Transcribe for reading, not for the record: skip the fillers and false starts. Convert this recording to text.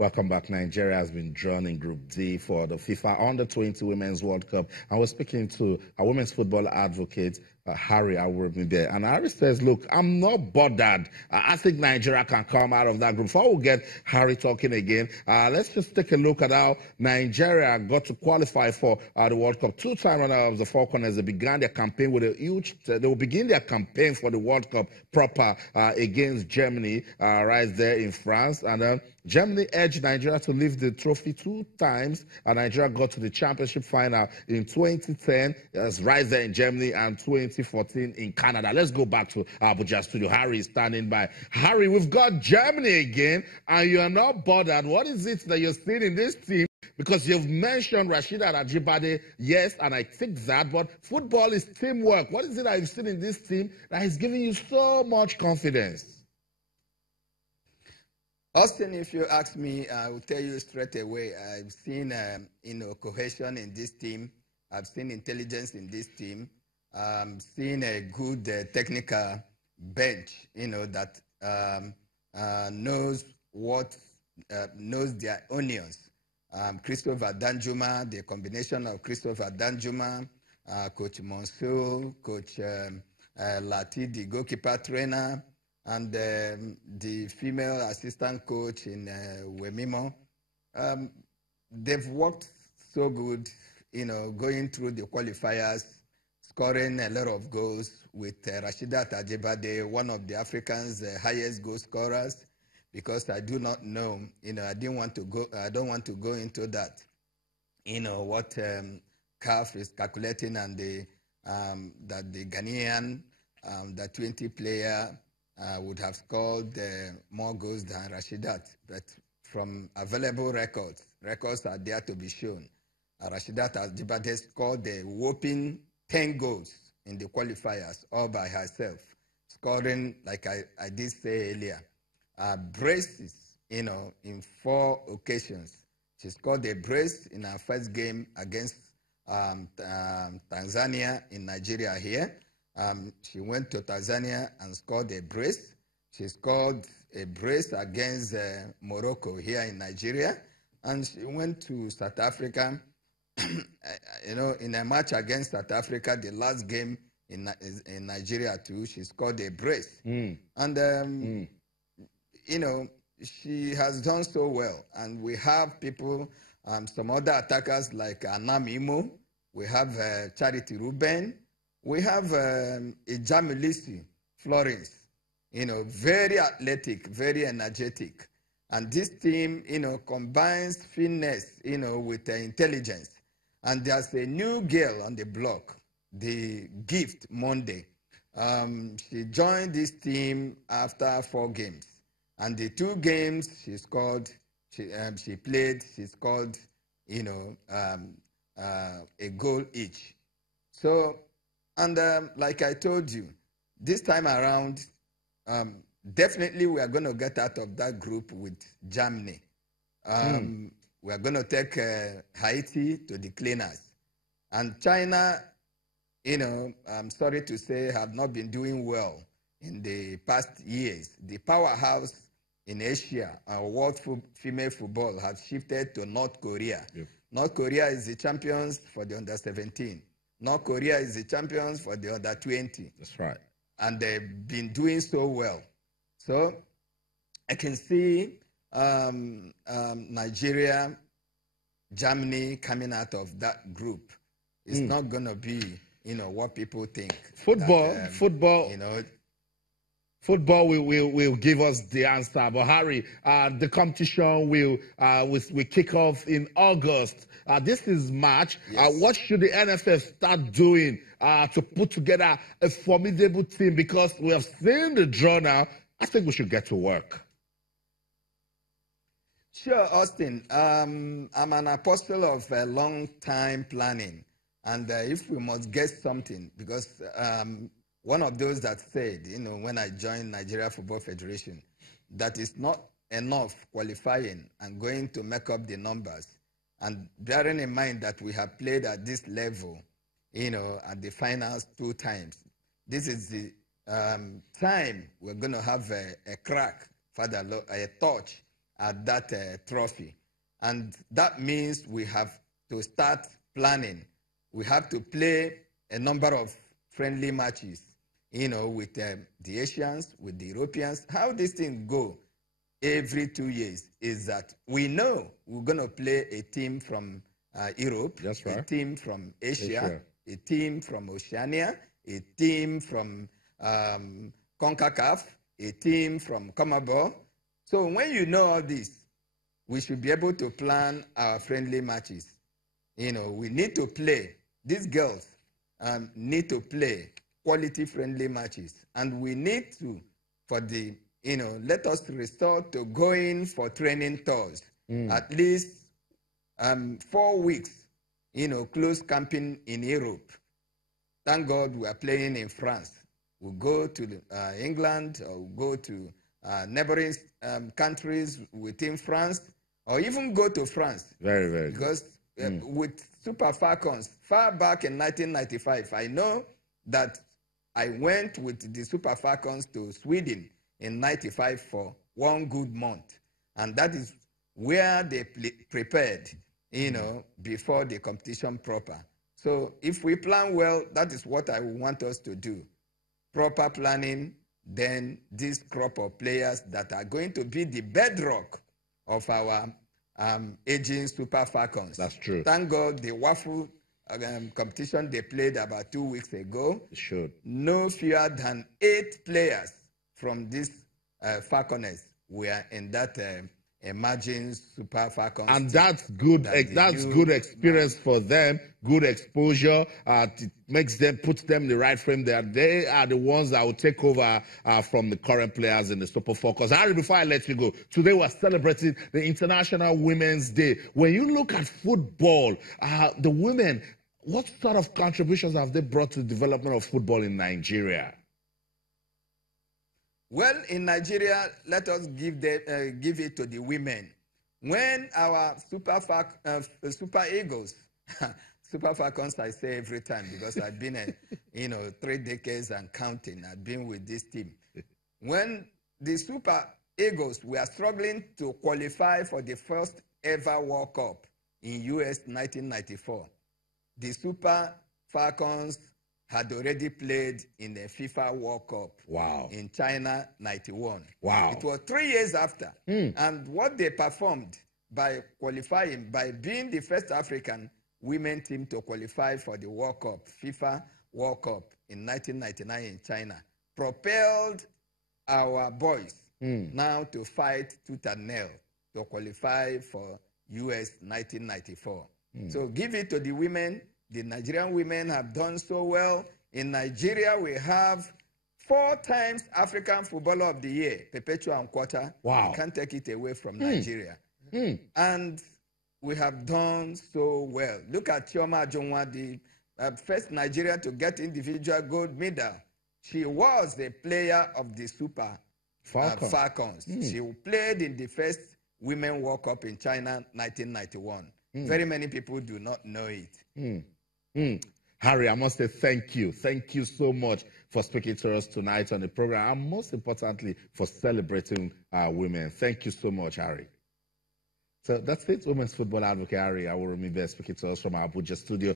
Welcome back. Nigeria has been drawn in Group D for the FIFA Under-20 Women's World Cup. And we're speaking to a women's football advocate, Harry there. And Harry says, look, I'm not bothered. I think Nigeria can come out of that group. Before we get Harry talking again, let's just take a look at how Nigeria got to qualify for the World Cup. Two-time runner of the Falconets, they began their campaign with a huge, they will begin their campaign for the World Cup proper against Germany right there in France. And Germany edged Nigeria to lift the trophy 2 times, and Nigeria got to the championship final in 2010, right there in Germany, and 2014 in Canada. Let's go back to Abuja studio. Harry is standing by. Harry, we've got Germany again, and you're not bothered. What is it that you're seeing in this team? Because you've mentioned Rashida Ajibade, yes, and I think that, but football is teamwork. What is it that you've seen in this team that is giving you so much confidence? Austin, if you ask me, I will tell you straight away. I've seen, cohesion in this team. I've seen intelligence in this team. Seen a good technical bench, that knows their onions. Christopher Danjuma, the combination of Christopher Danjuma, Coach Monsul, Coach Lati, the goalkeeper trainer, and the female assistant coach in Wemimo. They've worked so good, going through the qualifiers, scoring a lot of goals with Rashida Ajibade, one of the Africans' highest goal scorers. Because I do not know, I don't want to go into that, what CAF is calculating, and that the Ghanaian, the 20 player, would have scored more goals than Rashidat. But from available records are there to be shown. Rashidat Ajibade scored a whopping 10 goals in the qualifiers all by herself, scoring, like I did say earlier, braces, in 4 occasions. She scored a brace in her first game against Tanzania in Nigeria here. She went to Tanzania and scored a brace. She scored a brace against Morocco here in Nigeria. And she went to South Africa, in a match against South Africa, the last game in Nigeria too, she scored a brace. And, she has done so well. And we have people, some other attackers like Anam Imo. We have Charity Ruben. We have Ijamilisi Florence, very athletic, very energetic. And this team, combines fitness, with intelligence. And there's a new girl on the block, the Gift Monday. She joined this team after 4 games. And the 2 games she scored, she played, she scored, a goal each. So, and like I told you, this time around, definitely we are going to get out of that group with Germany. We are going to take Haiti to the cleaners. And China, I'm sorry to say, have not been doing well in the past years. The powerhouse in Asia, world female football, has shifted to North Korea. Yes. North Korea is the champions for the under-17. North Korea is the champions for the under-20. That's right. And they've been doing so well. So I can see Nigeria, Germany coming out of that group. It's not going to be, what people think. Football will give us the answer. But Harry, the competition will kick off in August. This is March. Yes. What should the NFF start doing to put together a formidable team? Because we have seen the draw now. I think we should get to work. Sure, Austin. I'm an apostle of long-time planning. And if we must get something, because one of those that said, when I joined Nigeria Football Federation, that it's not enough qualifying and going to make up the numbers. And bearing in mind that we have played at this level, at the finals 2 times, this is the time we're going to have a crack, a touch at that trophy. And that means we have to start planning. We have to play a number of friendly matches, with the Asians, with the Europeans. How this thing go every 2 years is that we know we're going to play a team from Europe, That's right. a team from Asia, a team from Oceania, a team from CONCACAF, a team from CONMEBOL. So when you know all this, we should be able to plan our friendly matches. We need to play. These girls need to play quality friendly matches. And we need to, let us resort to going for training tours. At least 4 weeks, close camping in Europe. Thank God we are playing in France. We'll go to England, or we'll go to neighboring countries within France, or even go to France. Very, very because with Super Falcons, far back in 1995, I know that I went with the Super Falcons to Sweden in 95 for 1 good month. And that is where they prepared, before the competition proper. So if we plan well, that is what I want us to do. Proper planning, then this crop of players that are going to be the bedrock of our aging Super Falcons. That's true. Thank God the waffle competition they played about 2 weeks ago. It should. No fewer than 8 players from this Falconets were in that emerging Super Falcons. And that's good. That's good experience for them. Good exposure. It makes them, puts them in the right frame. They are the ones that will take over from the current players in the Super Falcons. Harry, before I let you go, today we're celebrating the International Women's Day. When you look at football, the women, what sort of contributions have they brought to the development of football in Nigeria? Well, in Nigeria, let us give it to the women. When our Super Eagles, Super Falcons, I say every time because I've been, 3 decades and counting. I've been with this team. When the Super Eagles were struggling to qualify for the first ever World Cup in US 1994, the Super Falcons had already played in the FIFA World Cup. Wow. In China, 91. Wow. It was 3 years after. And what they performed by qualifying, by being the first African women team to qualify for the World Cup, FIFA World Cup in 1999 in China, propelled our boys now to fight tooth and nail to qualify for US 1994. So give it to the women. The Nigerian women have done so well. In Nigeria, we have 4 times African Footballer of the Year, Pt.2. Wow. You can't take it away from Nigeria. And we have done so well. Look at Chioma Ajunwa, the first Nigerian to get individual gold medal. She was the player of the Super Falcons. She played in the first Women World Cup in China, 1991. Very many people do not know it. Harry, I must say thank you. Thank you so much for speaking to us tonight on the program, and most importantly, for celebrating women. Thank you so much, Harry. So that's it, women's football advocate Harry Awurumi speaking to us from our Abuja studio.